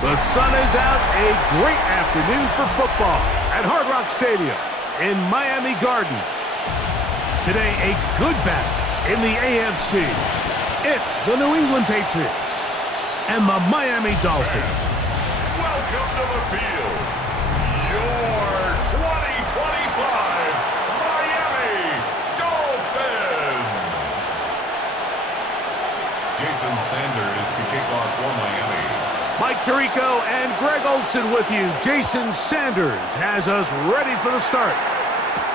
The sun is out. A great afternoon for football at Hard Rock Stadium in Miami Gardens. Today, a good battle in the AFC. It's the New England Patriots and the Miami Dolphins. Welcome to the field. Your 2025 Miami Dolphins. Jason Sanders to kick off for Miami. Mike Tirico and Greg Olson with you. Jason Sanders has us ready for the start.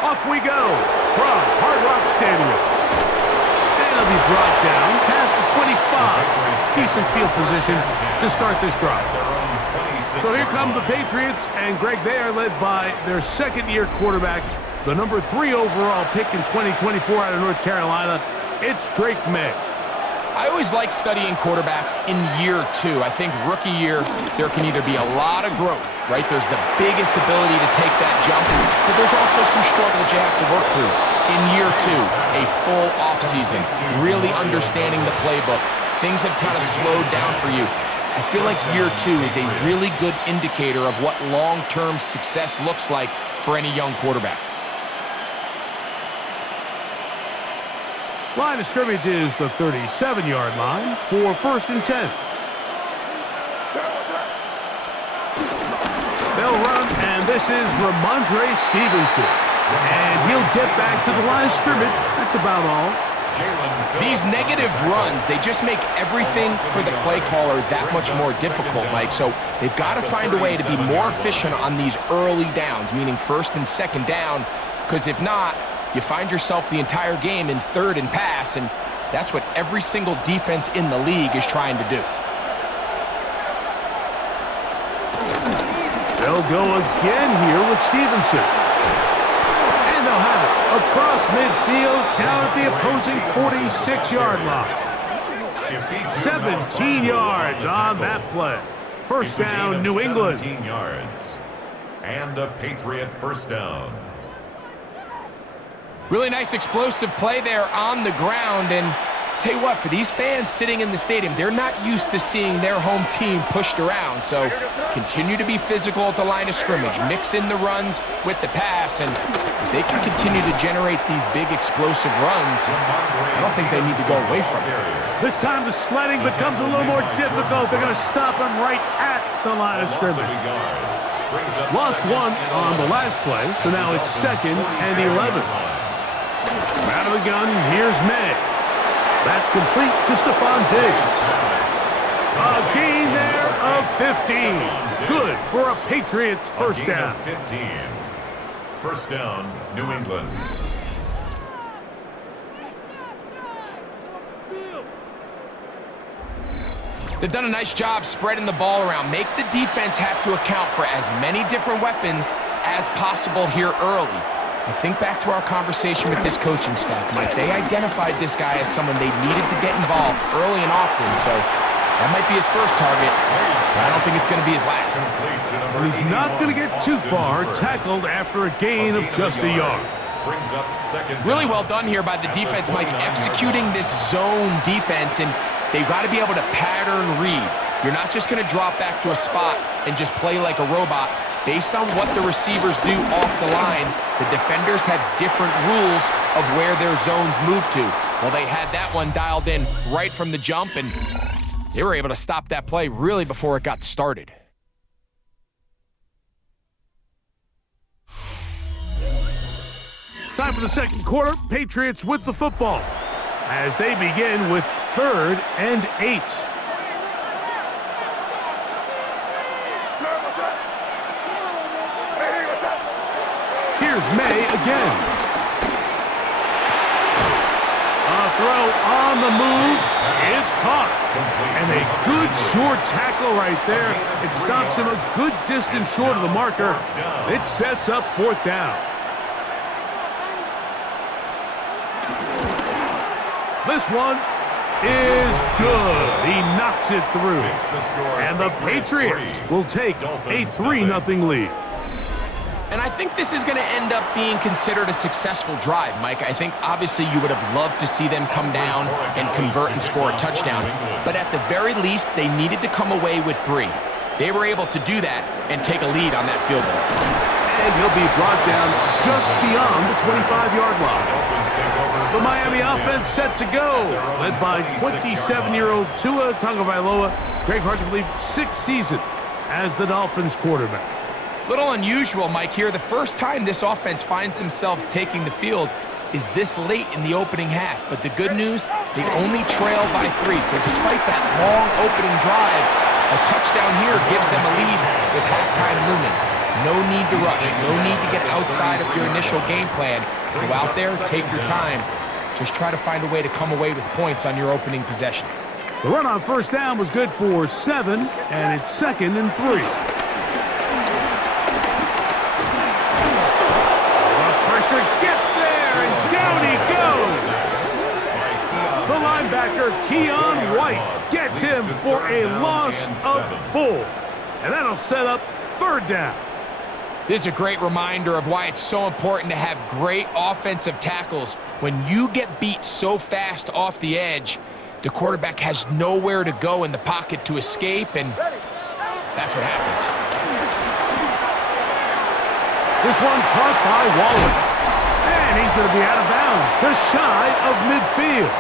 Off we go from Hard Rock Stadium. And it'll be brought down past the 25. Decent field position to start this drive. So here come the Patriots, and Greg, they are led by their second-year quarterback, the number 3 overall pick in 2024 out of North Carolina. It's Drake May. I always like studying quarterbacks in year 2. I think rookie year, there can either be a lot of growth, right? There's the biggest ability to take that jump, but there's also some struggles you have to work through. In year 2, a full offseason, really understanding the playbook. Things have kind of slowed down for you. I feel like year 2 is a really good indicator of what long-term success looks like for any young quarterback. Line of scrimmage is the 37-yard line for 1st and 10. They'll run, and this is Ramondre Stevenson. And he'll get back to the line of scrimmage. That's about all. These negative runs, they just make everything for the play caller that much more difficult, Mike. So they've got to find a way to be more efficient on these early downs, meaning 1st and 2nd down, because if not, you find yourself the entire game in 3rd and pass, and that's what every single defense in the league is trying to do. They'll go again here with Stevenson. And they'll have it across midfield down at the opposing 46-yard line. 17 yards on that play. 1st down, New England. 17 yards. And a Patriot 1st down. Really nice explosive play there on the ground, and tell you what, for these fans sitting in the stadium, they're not used to seeing their home team pushed around, so continue to be physical at the line of scrimmage, mix in the runs with the pass, and if they can continue to generate these big explosive runs, I don't think they need to go away from it. This time the sledding becomes a little more difficult. They're going to stop him right at the line of scrimmage. Lost one on the last play, so now it's 2nd and 11. Out of the gun, here's May. That's complete to Stephon Diggs. A gain there of 15. Good for a Patriots 1st down. 15. 1st down, New England. They've done a nice job spreading the ball around. Make the defense have to account for as many different weapons as possible here early. I think back to our conversation with this coaching staff, Mike. They identified this guy as someone they needed to get involved early and often, so that might be his first target, but I don't think it's going to be his last. And he's not going to get too far, tackled after a gain of just a yard. Really well done here by the defense, Mike, executing this zone defense, and they've got to be able to pattern read. You're not just going to drop back to a spot and just play like a robot. Based on what the receivers do off the line, the defenders have different rules of where their zones move to. Well, they had that one dialed in right from the jump, and they were able to stop that play really before it got started. Time for the 2nd quarter. Patriots with the football as they begin with 3rd and 8. Here's May again. A throw on the move is caught. And a good short tackle right there. It stops him a good distance short of the marker. It sets up 4th down. This one is good. He knocks it through. And the Patriots will take a 3-0 lead. And I think this is going to end up being considered a successful drive, Mike. I think obviously you would have loved to see them come down and convert and score a touchdown. But at the very least, they needed to come away with 3. They were able to do that and take a lead on that field goal. And he'll be brought down just beyond the 25-yard line. The Miami offense set to go, led by 27-year-old Tua Tagovailoa. Greg, hard to believe, 6th season as the Dolphins quarterback. Little unusual, Mike, here. The first time this offense finds themselves taking the field is this late in the opening half. But the good news, they only trail by 3. So despite that long opening drive, a touchdown here gives them a lead with halftime looming. No need to rush. No need to get outside of your initial game plan. Go out there, take your time. Just try to find a way to come away with points on your opening possession. The run on first down was good for 7, and it's 2nd and 3. Gets there, and down he goes. The linebacker, Keon White, gets him for a loss of 4. And that'll set up 3rd down. This is a great reminder of why it's so important to have great offensive tackles. When you get beat so fast off the edge, the quarterback has nowhere to go in the pocket to escape, and that's what happens. This one caught by Waller. And he's going to be out of bounds, just shy of midfield.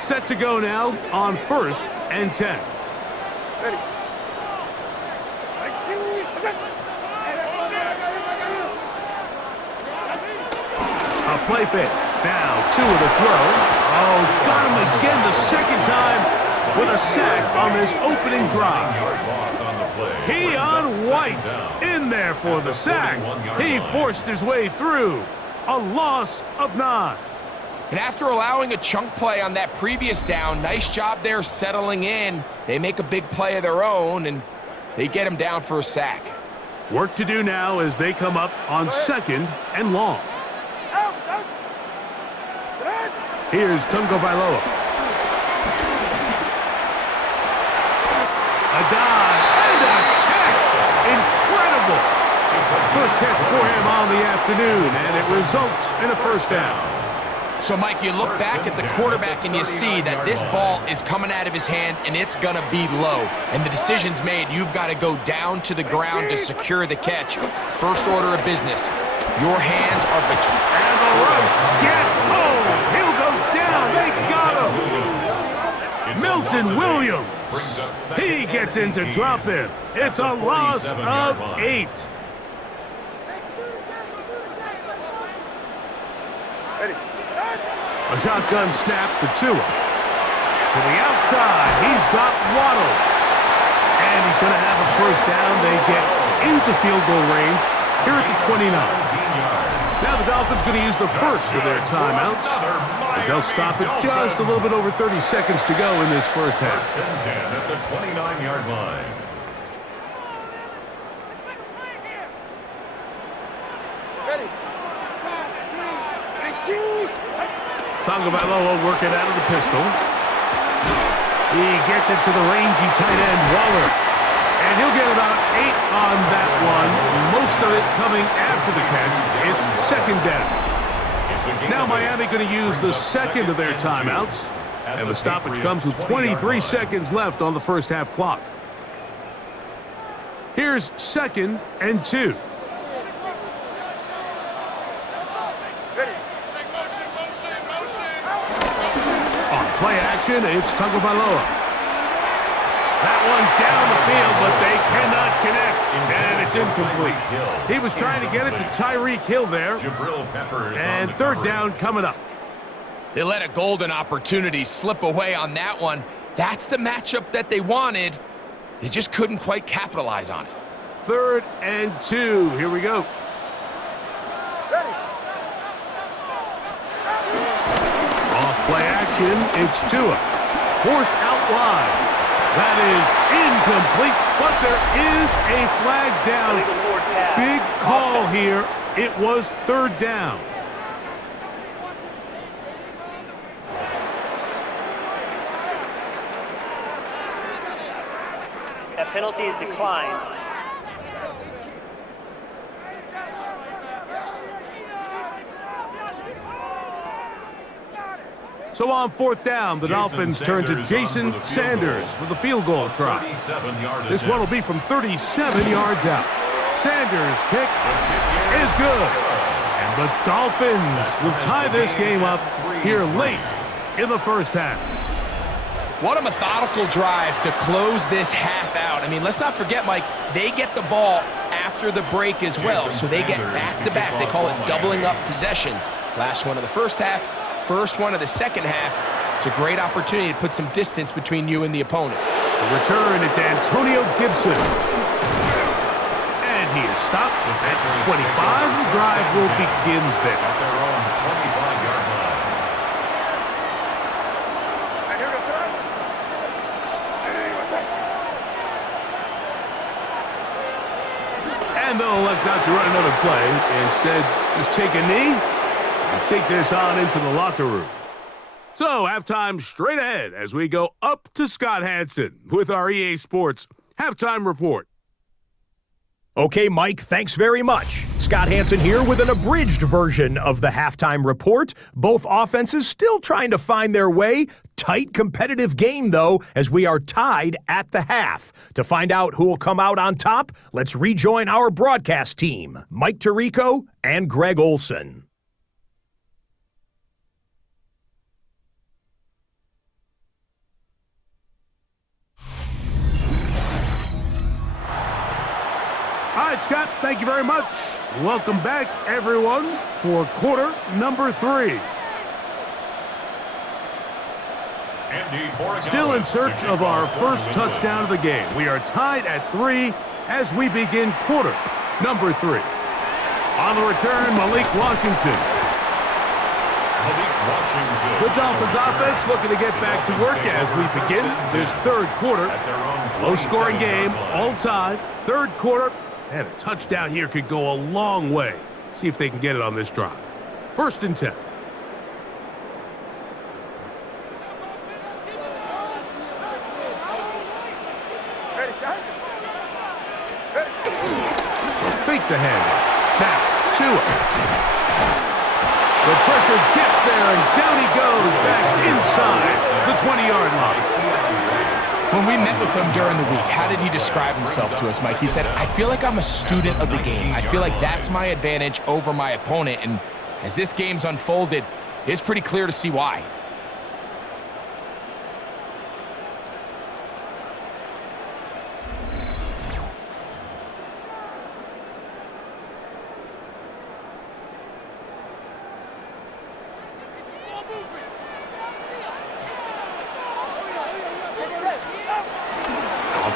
Set to go now on 1st and 10. Ready. A play fake. Now, 2 with a throw. Oh, got him again the 2nd time with a sack on this opening drive. Keon White in there for the sack. He forced his way through. A loss of 9. And after allowing a chunk play on that previous down, nice job there settling in. They make a big play of their own, and they get him down for a sack. Work to do now as they come up on 2nd and long. Here's Tagovailoa. A dive and a catch. Incredible. First catch for him on the afternoon, and it results in a 1st down. So, Mike, you look back at the quarterback and you see that this ball is coming out of his hand and it's going to be low. And the decision's made. You've got to go down to the ground to secure the catch. First order of business. Your hands are between. And the rush gets home. He'll go down. They got him. Milton Williams. He gets in to drop it. It's a loss of 8. A shotgun snap for Tua. To the outside, he's got Waddle. And he's going to have a 1st down. They get into field goal range here at the 29. Now the Dolphins going to use the first of their timeouts, as they'll stop it just a little bit over 30 seconds to go in this first half. 10 at the 29-yard line. Tagovailoa working out of the pistol. He gets it to the rangy tight end, Waller. And he'll get about 8 on that one. Most of it coming after the catch. It's 2nd down. Now Miami going to use the 2nd of their timeouts. And the stoppage comes with 23 seconds left on the first half clock. Here's 2nd and 2. Play action, it's Tagovailoa. That one down the field, but they cannot connect, and it's incomplete. He was trying to get it to Tyreek Hill there, and 3rd down coming up. They let a golden opportunity slip away on that one. That's the matchup that they wanted. They just couldn't quite capitalize on it. 3rd and 2, here we go. Play action, it's Tua. Forced out wide. That is incomplete, but there is a flag down. Big call here. It was 3rd down. That penalty is declined. So on fourth down, the Dolphins turn to Jason Sanders for the field goal try. This one will be from 37 yards out. Sanders' kick is good. And the Dolphins will tie this game up here late in the first half. What a methodical drive to close this half out. I mean, let's not forget, Mike, they get the ball after the break as well, so they get back-to-back. They call it doubling up possessions. Last one of the first half, first one of the second half. It's a great opportunity to put some distance between you and the opponent. To return, it's Antonio Gibson. And he is stopped at 25. The drive will begin there. At their own 25-yard line. And they'll elect not to run another play. Instead, just take a knee and take this on into the locker room. So, halftime straight ahead as we go up to Scott Hanson with our EA Sports Halftime Report. Okay, Mike, thanks very much. Scott Hanson here with an abridged version of the halftime report. Both offenses still trying to find their way. Tight competitive game, though, as we are tied at the half. To find out who will come out on top, let's rejoin our broadcast team, Mike Tirico and Greg Olson. All right, Scott, thank you very much. Welcome back, everyone, for quarter number 3. Still in search of our first touchdown of the game. We are tied at 3 as we begin quarter number 3. On the return, Malik Washington. The Dolphins offense looking to get back to work as we begin this third quarter. Low-scoring game, all tied, third quarter. And a touchdown here could go a long way. See if they can get it on this drive. First and 10. They'll fake the handoff. Now, Tua. The pressure gets there, and down he goes back inside the 20-yard line. When we met with him during the week, how did he describe himself to us, Mike? He said, I feel like I'm a student of the game. I feel like that's my advantage over my opponent. And as this game's unfolded, it's pretty clear to see why.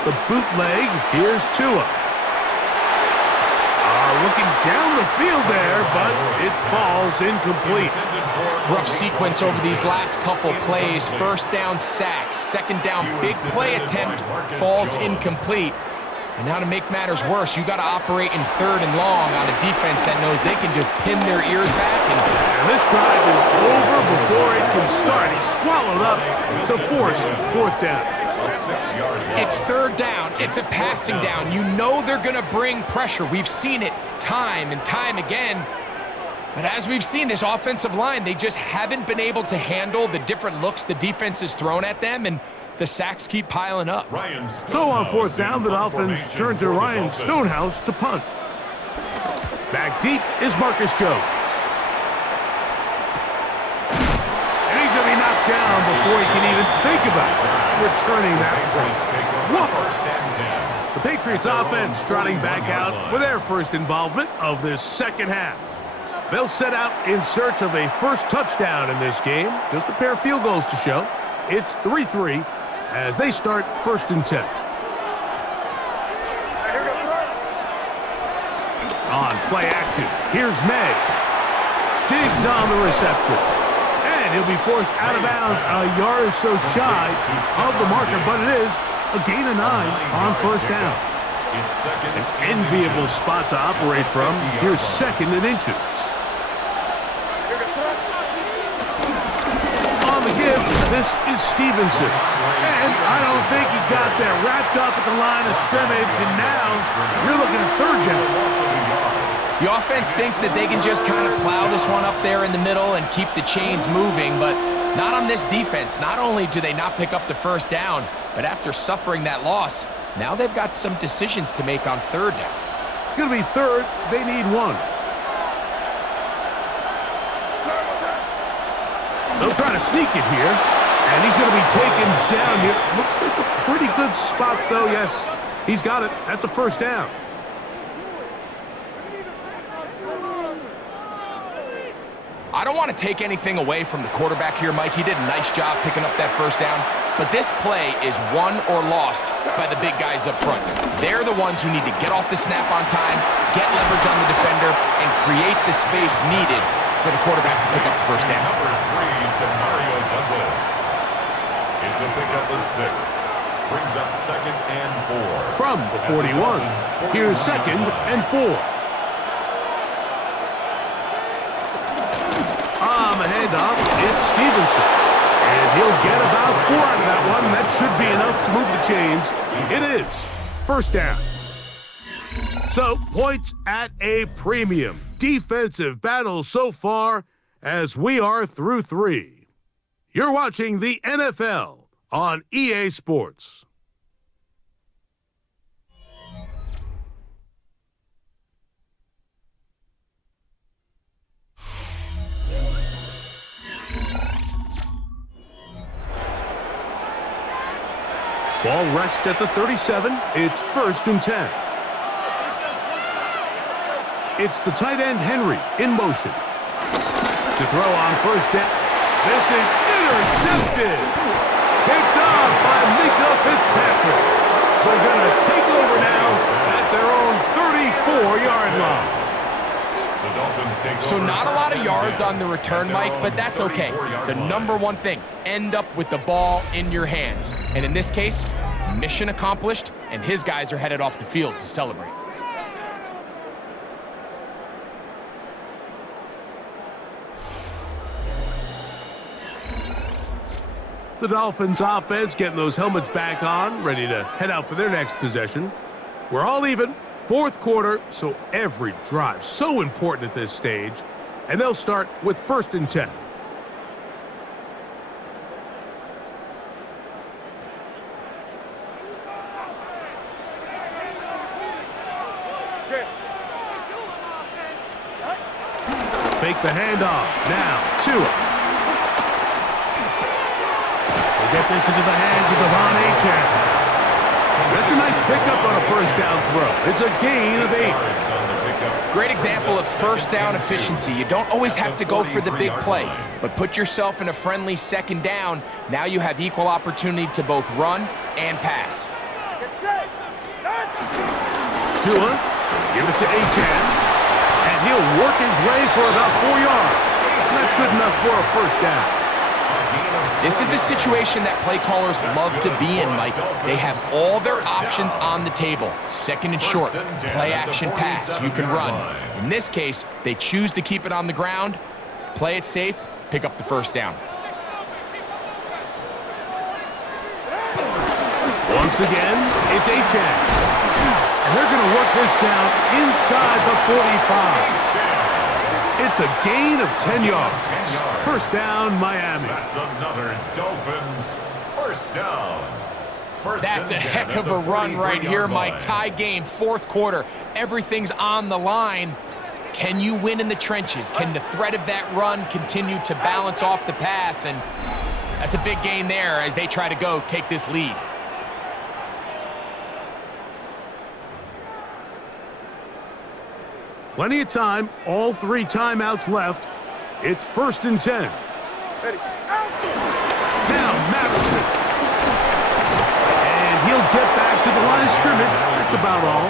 The bootleg, here's Tua. Looking down the field there, but it falls incomplete. Rough sequence over these last couple plays. First down sack, second down big play attempt, falls incomplete. And now to make matters worse, you got to operate in third and long on a defense that knows they can just pin their ears back. And this drive is over before it can start. He's swallowed up to force fourth down. It's third down. It's a passing down. You know they're going to bring pressure. We've seen it time and time again. But as we've seen, this offensive line, they just haven't been able to handle the different looks the defense has thrown at them, and the sacks keep piling up. So on fourth down, the Dolphins turn to Ryan Stonehouse to punt. Back deep is Marcus Jones. And he's going to be knocked down before he can even think about returning that punt. The Patriots offense trotting back out for their first involvement of this second half. They'll set out in search of a first touchdown in this game. Just a pair of field goals to show. It's 3-3 as they start first and 10. On play action, here's May. Diggs on the reception. And he'll be forced out of bounds a yard or so shy of the marker, but it is a gain of 9 on first down. An enviable spot to operate from. Here's second and inches. On the give, this is Stevenson. And I don't think he got there. Wrapped up at the line of scrimmage, and now you're looking at third down. The offense thinks that they can just kind of plow this one up there in the middle and keep the chains moving, but Not on this defense. Not only do they not pick up the first down, but after suffering that loss, now they've got some decisions to make on third down. It's going to be third. They need one. They'll try to sneak it here, and he's going to be taken down here. Looks like a pretty good spot, though. Yes, he's got it. That's a first down. I don't want to take anything away from the quarterback here, Mike. He did a nice job picking up that first down, but this play is won or lost by the big guys up front. They're the ones who need to get off the snap on time, get leverage on the defender, and create the space needed for the quarterback to pick up the first down. Number 3 to Mario Douglas. It's a pickup of 6. Brings up 2nd and 4. From the 41, here's 2nd and 4. On the handoff, it's Stevenson. And he'll get about 4 out of that one. That should be enough to move the chains. It is first down. So, points at a premium. Defensive battle so far as we are through 3. You're watching the NFL on EA Sports. Ball rests at the 37. It's 1st and 10. It's the tight end Henry in motion. To throw on first down. This is intercepted. Picked off by Mika Fitzpatrick. So they're going to take over now at their own 34-yard line. The Dolphins take So over not a lot of 1st and yards 10 on the return, at their Mike, own but that's okay. 34-yard The line. number one thing, end up with the ball in your hands. And in this case, mission accomplished, and his guys are headed off the field to celebrate. The Dolphins offense getting those helmets back on, ready to head out for their next possession. We're all even, 4th quarter, so every drive so important at this stage. And they'll start with 1st and 10. Fake the handoff. Now, Tua. Get this into the hands of Devon Achane. That's a nice pickup on a first down throw. It's a gain of 8. Great example of first down efficiency. You don't always have to go for the big play, but put yourself in a friendly 2nd down. Now you have equal opportunity to both run and pass. Tua, give it to Achane, and he'll work his way for about 4 yards. That's good enough for a first down. This is a situation that play callers love to be in, Mike. They have all their options on the table. 2nd and short, play action pass, you can run. In this case, they choose to keep it on the ground, play it safe, pick up the first down. Once again, it's Achane. And they're going to work this down inside the 45. It's a gain of 10 yards. First down, Miami. That's another Dolphins first down. That's a heck of a run right here, Mike. Tie game, 4th quarter. Everything's on the line. Can you win in the trenches? Can the threat of that run continue to balance off the pass? And that's a big gain there as they try to go take this lead. Plenty of time, all 3 timeouts left. It's 1st and 10. Now Madison. And he'll get back to the line of scrimmage. That's about all.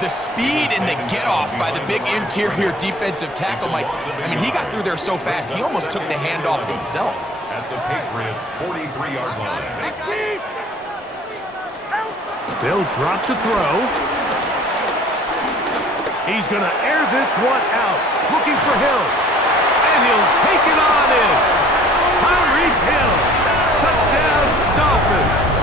The speed and the get-off by the big interior defensive tackle, Mike. I mean, he got through there so fast, he almost took the handoff himself. At the Patriots' 43-yard line. They'll drop to throw. He's going to air this one out, looking for Hill. And he'll take it on in. Tyreek Hill. Touchdown, Dolphins.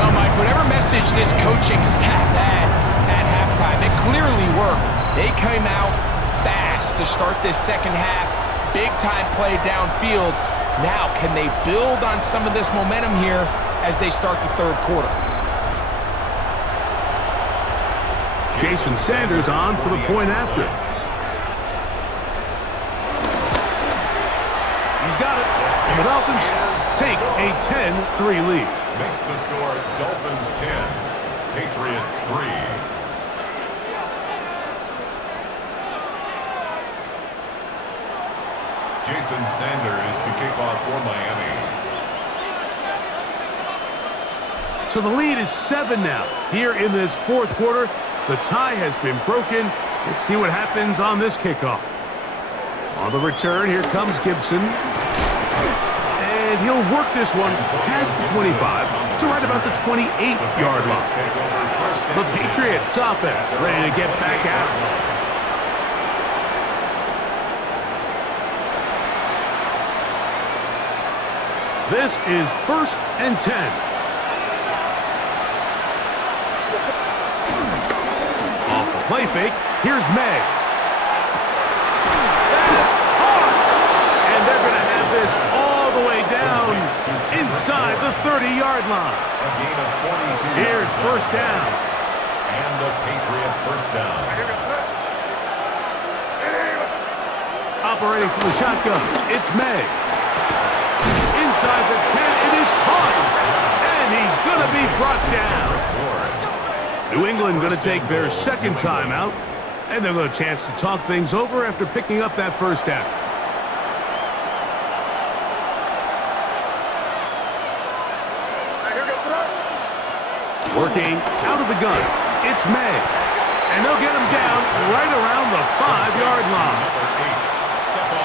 Well, Mike, whatever message this coaching staff had at halftime, it clearly worked. They came out fast to start this 2nd half, big-time play downfield. Now, can they build on some of this momentum here as they start the third quarter? Jason Sanders on for the point after. He's got it. And the Dolphins take a 10-3 lead. Makes the score Dolphins 10, Patriots 3. Jason Sanders to kick off for Miami. So the lead is 7 now. Here in this fourth quarter, the tie has been broken. Let's see what happens on this kickoff. On the return, here comes Gibson. And he'll work this one past the 25 to right about the 28-yard line. The Patriots offense ready to get back out. This is 1st and 10. Off the play fake, here's May. That's hard! And they're going to have this all the way down inside the 30-yard line. Here's 1st down. And the Patriot 1st down. Operating from the shotgun, it's May. Inside the 10, it is caught. And he's going to be brought down. New England going to take their 2nd timeout. And they'll get a chance to talk things over after picking up that 1st down. Working out of the gun, it's May. And they'll get him down right around the 5-yard line.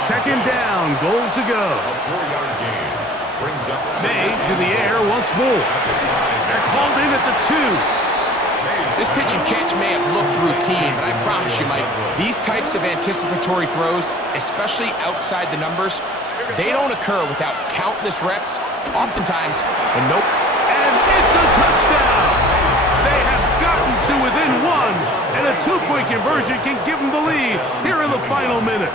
2nd down, goal to go. A 4-yard gain brings up May to the air once more. They're called in at the 2. This pitch and catch may have looked routine, but I promise you, Mike, these types of anticipatory throws, especially outside the numbers, they don't occur without countless reps, oftentimes, and nope. And it's a touchdown! They have gotten to within 1, and a 2-point conversion can give them the lead here in the final minute.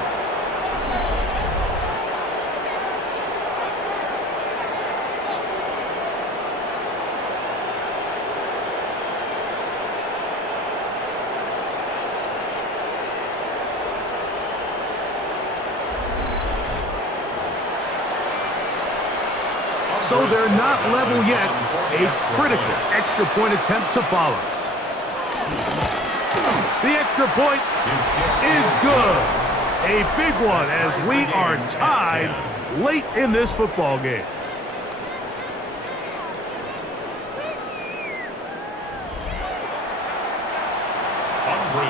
So they're not level yet. A critical extra point attempt to follow. The extra point is good. A big one as we are tied late in this football game.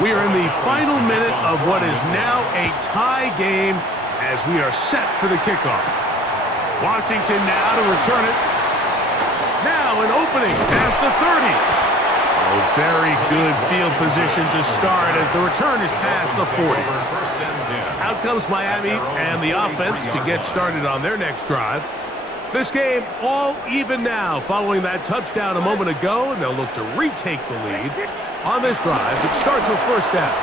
We are in the final minute of what is now a tie game as we are set for the kickoff. Washington now to return it. Now an opening past the 30. Oh, very good field position to start as the return is past the 40. Out comes Miami and the offense to get started on their next drive. This game all even now following that touchdown a moment ago, and they'll look to retake the lead on this drive. It starts with 1st down.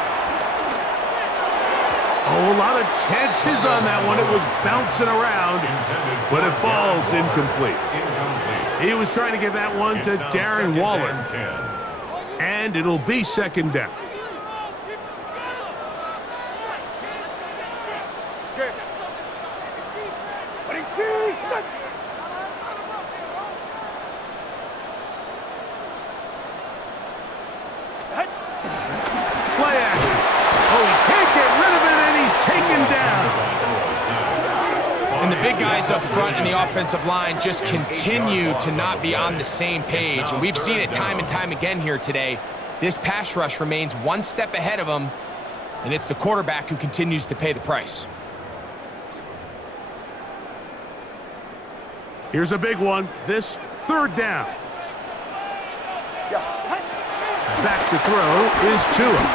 Oh, a lot of chances on that one. It was bouncing around, but it falls incomplete. He was trying to get that one to Darren Waller. And it'll be 2nd down. Play action. Oh, he can't get rid of it, and he's taken down. And the big guys up front in the offensive line just continue to not be on the same page. And we've seen it time and time again here today. This pass rush remains one step ahead of them, and it's the quarterback who continues to pay the price. Here's a big one. This 3rd down. Back to throw is Tua.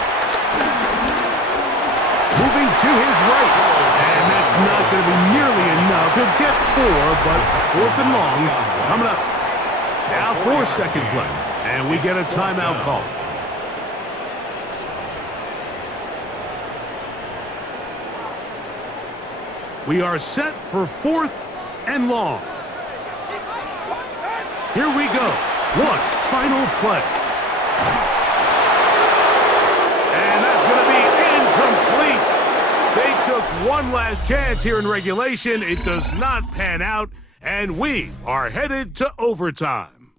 Moving to his right. And that's not going to be nearly enough. He'll get 4, but 4th and long coming up. Now 4 seconds left, and we get a timeout call. We are set for 4th and long. Here we go. One final play. And that's going to be incomplete. They took one last chance here in regulation. It does not pan out, and we are headed to overtime.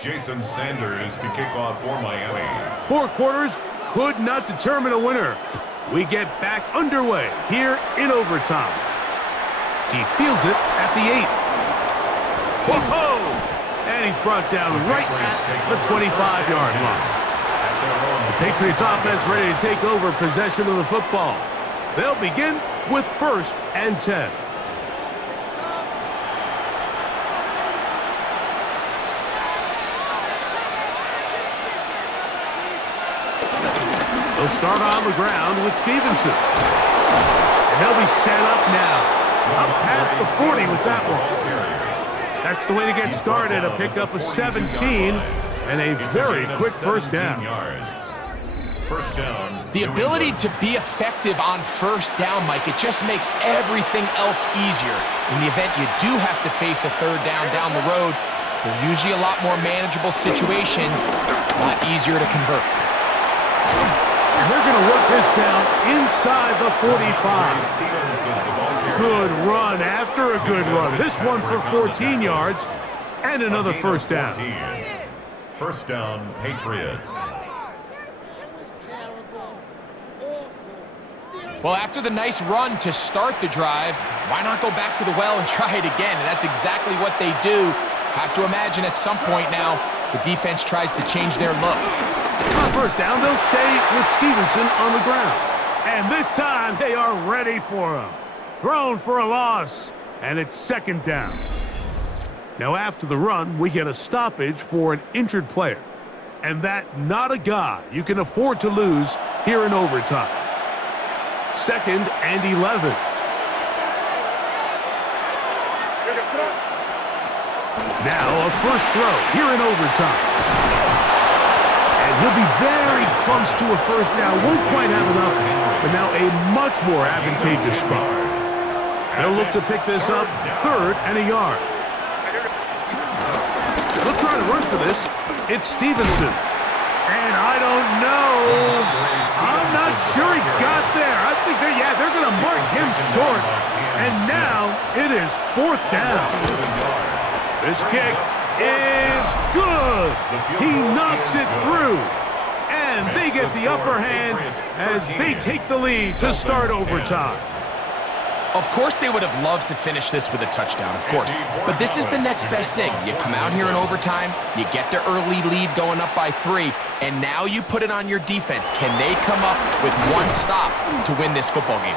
Jason Sanders to kick off for Miami. 4 quarters could not determine a winner. We get back underway here in overtime. He fields it at the 8. Whoa! And he's brought down right at the 25-yard line. The Patriots offense ready to take over possession of the football. They'll begin with 1st and 10. They'll start on the ground with Stevenson. And they'll be set up now. Up past the 40 with that one. That's the way to get started. A pickup of 17 and a very quick first down. First down. The ability to be effective on first down, Mike, it just makes everything else easier. In the event you do have to face a 3rd down the road, they're usually a lot more manageable situations, a lot easier to convert. And they're going to work this down inside the 45. Good run after a good run. This one for 14 yards and another first down. First down, Patriots. Well, after the nice run to start the drive, why not go back to the well and try it again? And that's exactly what they do. Have to imagine at some point now, the defense tries to change their look. On first down, they'll stay with Stevenson on the ground. And this time, they are ready for him. Thrown for a loss, and it's 2nd down. Now, after the run, we get a stoppage for an injured player. And that not a guy you can afford to lose here in overtime. 2nd and 11. Now, a first throw here in overtime. He'll be very close to a first down. Won't quite have enough, but now a much more advantageous spot. They'll look to pick this up 3rd and a yard. They'll try to run for this. It's Stevenson. And I don't know. I'm not sure he got there. I think they're going to mark him short. And now it is 4th down. This kick is good. He knocks it through. And they get the upper hand as they take the lead to start overtime. Of course they would have loved to finish this with a touchdown, of course. But this is the next best thing. You come out here in overtime, you get the early lead going up by 3, and now you put it on your defense. Can they come up with one stop to win this football game?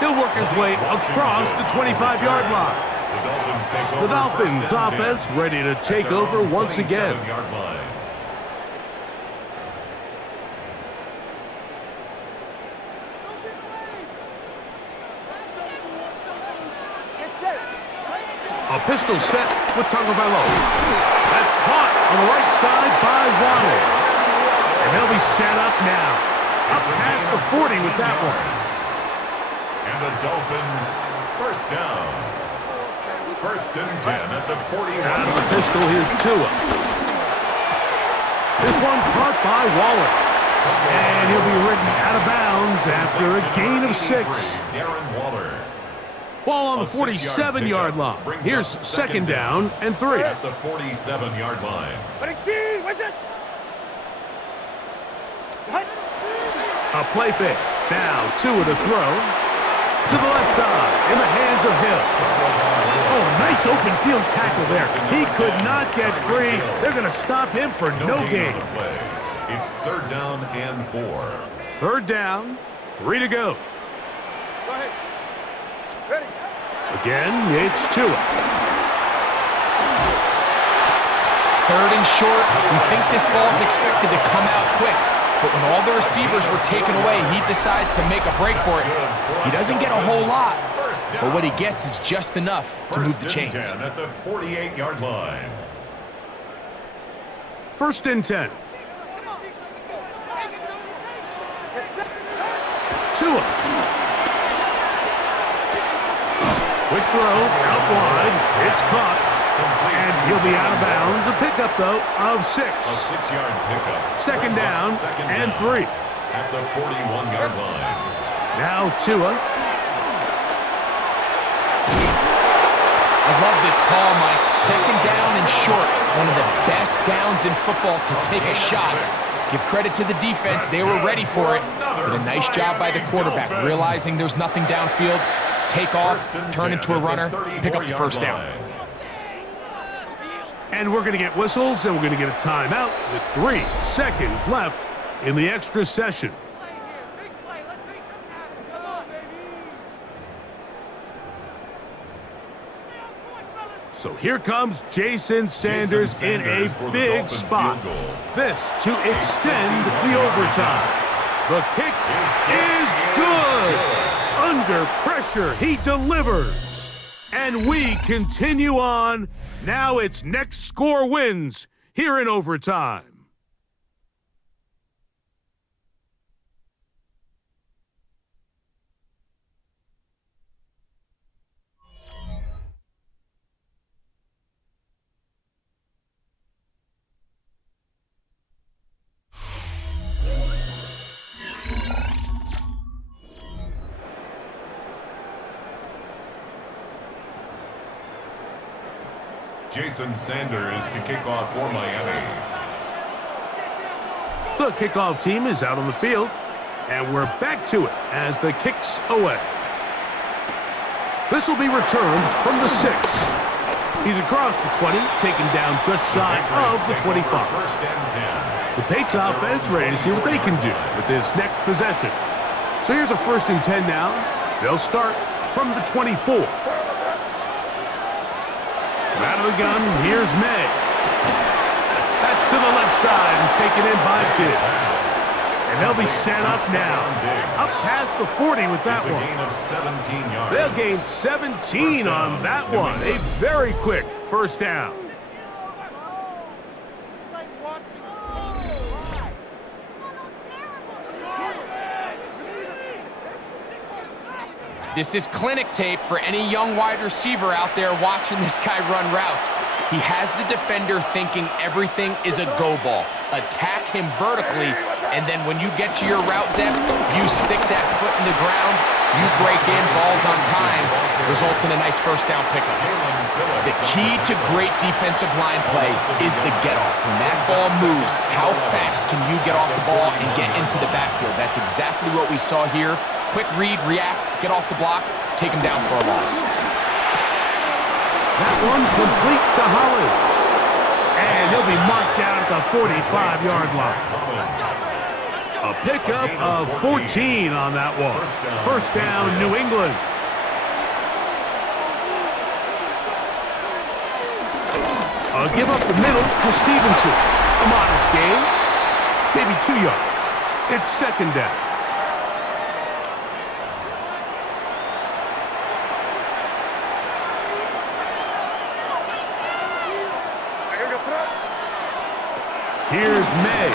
He'll work his way across the 25-yard line. The Dolphins offense ready to take over once again. A pistol set with Tagovailoa. That's caught on the right side by Waddle. And they'll be set up now. Up past the 40 with that one. And the Dolphins first down. 1st and 10 at the 41. Out of the pistol, here's Tua. This one caught by Waller. And he'll be ridden out of bounds after a gain of 6. Darren Waller. Ball on the 47-yard line. Here's 2nd down and 3. At the 47-yard line. A play fake. Now Tua to throw. To the left side, in the hands of Hill. Oh, nice open field tackle there. He could not get free. They're going to stop him for no gain. It's 3rd down and 4. 3rd down, 3 to go. Again, it's Tua. 3rd and short. We think this ball is expected to come out quick. But when all the receivers were taken away, he decides to make a break for it. He doesn't get a whole lot, but what he gets is just enough to move the chains. At the 48-yard line. 1st and 10. Tua. Quick throw, out wide. It's caught. And he'll be out of bounds. A pickup, though, of 6. A 6-yard pickup. 2nd down and 3. At the 41-yard line. Now Tua. I love this call, Mike. 2nd down and short. One of the best downs in football to take a shot. Give credit to the defense. They were ready for it. But a nice job by the quarterback, realizing there's nothing downfield. Take off, turn into a runner, pick up the 1st down. And we're going to get whistles, and we're going to get a timeout with 3 seconds left in the extra session. So here comes Jason Sanders in a big spot. This to extend the overtime. The kick is good. Under pressure, he delivers. And we continue on. Now it's next score wins here in overtime. Jason Sanders to kick off for Miami. The kickoff team is out on the field, and we're back to it as the kick's away. This will be returned from the 6. He's across the 20, taken down just shy of the 25. 1st and 10. The Patriots offense ready to see what they can do with this next possession. So here's a 1st and 10 now. They'll start from the 24. Out of the gun, here's May. That's to the left side and taken in by Gibbs. And they'll be set up now. Up past the 40 with that one. Gain of 17 yards. They'll gain 17 on that one. A very quick 1st down. This is clinic tape for any young wide receiver out there watching this guy run routes. He has the defender thinking everything is a go ball. Attack him vertically, and then when you get to your route depth, you stick that foot in the ground, you break in, balls on time, results in a nice 1st down pickup. The key to great defensive line play is the get-off. When that ball moves, how fast can you get off the ball and get into the backfield? That's exactly what we saw here. Quick read, react, get off the block, take him down for a loss. That one complete to Hollins. And he'll be marked down at the 45-yard line. A pickup of 14 on that one. 1st down, New England. A give up the middle to Stevenson. A modest gain. Maybe 2 yards. It's 2nd down. Here's May.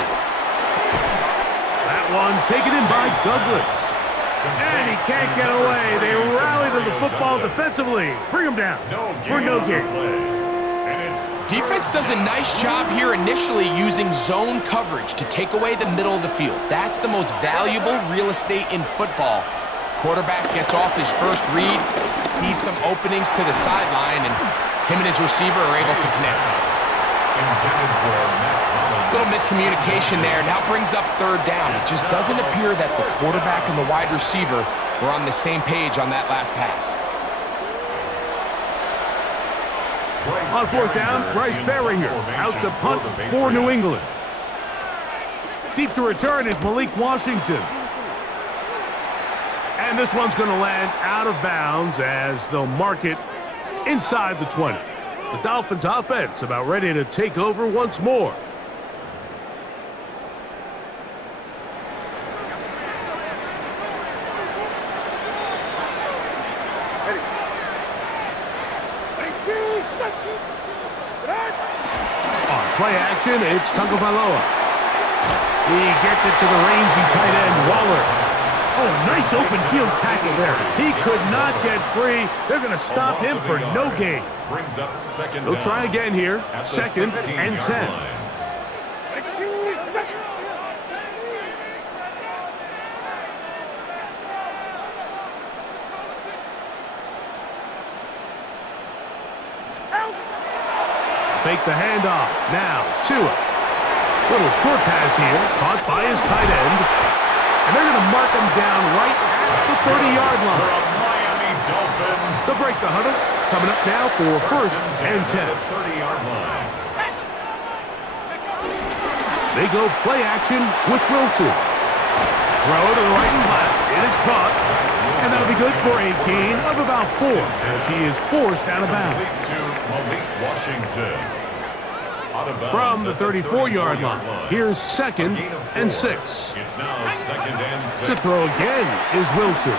That one taken in by Douglas. And he can't get away. They rally to the football defensively. Bring him down for no gain. Defense does a nice job here initially using zone coverage to take away the middle of the field. That's the most valuable real estate in football. Quarterback gets off his 1st read, sees some openings to the sideline, and him and his receiver are able to connect. Intended for Matt Collins. Little miscommunication there. Now brings up third down. It just doesn't appear that the quarterback and the wide receiver were on the same page on that last pass. On fourth down, Bryce Beringer out to punt for New England. Deep to return is Malik Washington. And this one's going to land out of bounds as they'll mark it inside the 20. The Dolphins offense about ready to take over once more. On play action, it's Tagovailoa. He gets it to the rangy tight end, Waller. Oh, nice open field tackle there. He could not get free. They're going to stop him for no gain. Brings up second. They'll try again here. Second and 10. Fake the handoff. Now, Tua. Little short pass here. Caught by his tight end. And they're going to mark him down right at the 30-yard line. Miami Dolphin. They'll break the huddle. Coming up now for first and 10. 30-yard line. They go play action with Wilson. Throw to the right and left. It is caught. And that'll be good for a gain of about 4 as he is forced out of bounds. To Malik Washington. From the 34-yard line, here's second and 6. It's now second and 6. To throw again is Wilson.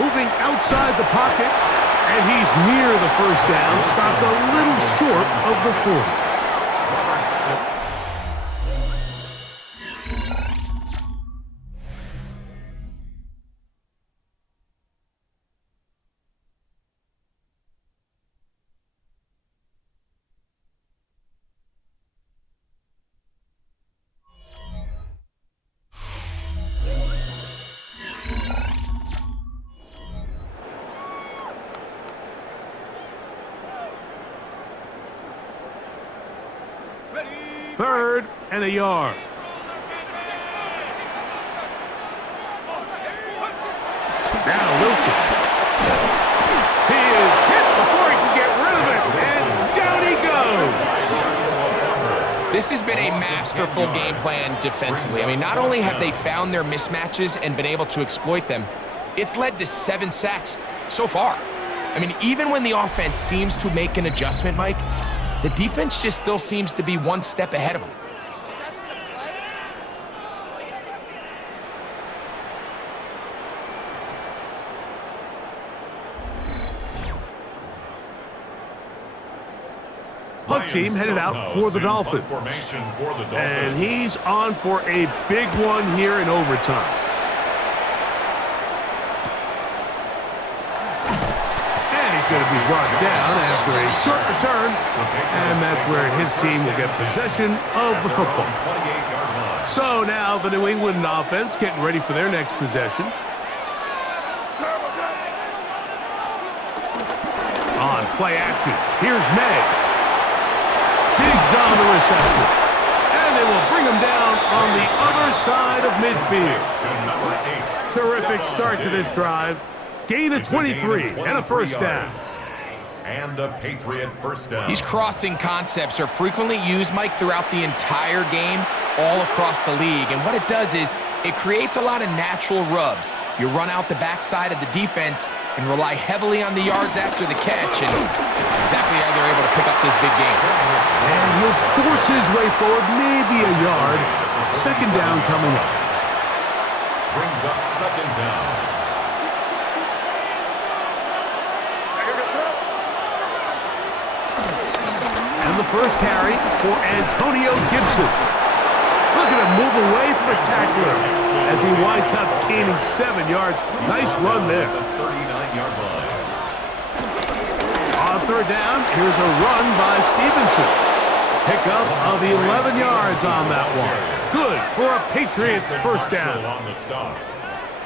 Moving outside the pocket, and he's near the first down, stopped a little short of the 40. Third and a yard. Now Wilson. He is hit before he can get rid of it, and down he goes. This has been a masterful game plan defensively. I mean, not only have they found their mismatches and been able to exploit them, it's led to 7 sacks so far. I mean, even when the offense seems to make an adjustment, Mike, the defense just still seems to be one step ahead of them. Punt team headed out for the Dolphins. And he's on for a big one here in overtime. And he's going to be brought down after a short return. And that's where his team will get possession of the football. So now the New England offense getting ready for their next possession. On play action, here's May. Digs on the reception. And they will bring him down on the other side of midfield. Terrific start to this drive. Gain of 23 and a first down. And a Patriot first down. These crossing concepts are frequently used, Mike, throughout the entire game, all across the league. And what it does is it creates a lot of natural rubs. You run out the backside of the defense and rely heavily on the yards after the catch, and exactly how they're able to pick up this big game. And he'll force his way forward, maybe a yard. Second down coming up. Brings up second down. And the first carry for Antonio Gibson. Look at him move away from a tackler as he winds up gaining 7 yards. Nice run there. The 39-yard line. On third down, here's a run by Stevenson. Pickup of 11 yards on that one. Good for a Patriots first down. On the stop.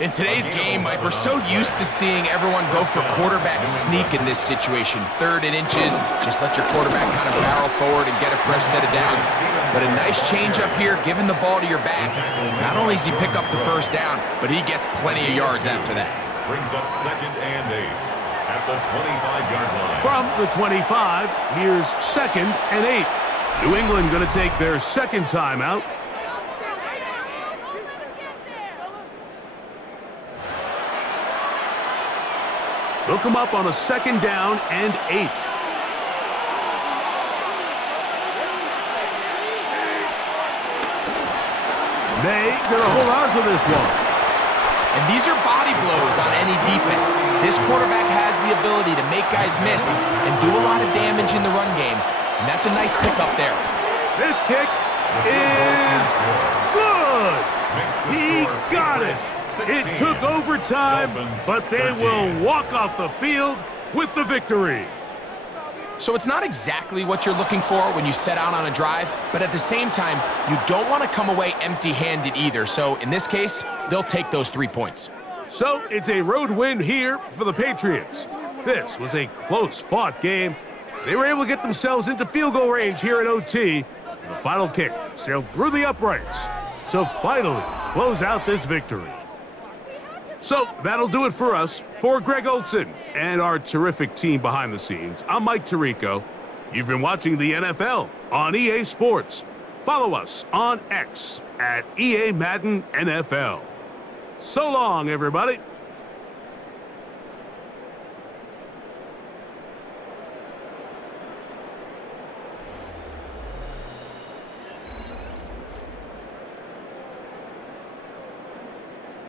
In today's game, Mike, we're so used to seeing everyone go for quarterback sneak in this situation. 3rd and inches, just let your quarterback kind of barrel forward and get a fresh set of downs. But a nice change up here, giving the ball to your back. Not only does he pick up the first down, but he gets plenty of yards after that. Brings up 2nd and 8 at the 25-yard line. From the 25, here's 2nd and 8. New England going to take their 2nd timeout. They'll come up on a 2nd down and 8. They gonna hold on to this one. And these are body blows on any defense. This quarterback has the ability to make guys miss and do a lot of damage in the run game. And that's a nice pickup there. This kick is good. He got it. It took overtime, but they will walk off the field with the victory. So it's not exactly what you're looking for when you set out on a drive, but at the same time, you don't want to come away empty-handed either. So in this case, they'll take those 3 points. So it's a road win here for the Patriots. This was a close-fought game. They were able to get themselves into field goal range here in OT. The final kick sailed through the uprights to finally close out this victory. So that'll do it for us. For Greg Olson and our terrific team behind the scenes, I'm Mike Tirico. You've been watching the NFL on EA Sports. Follow us on X at EA Madden NFL. So long, everybody.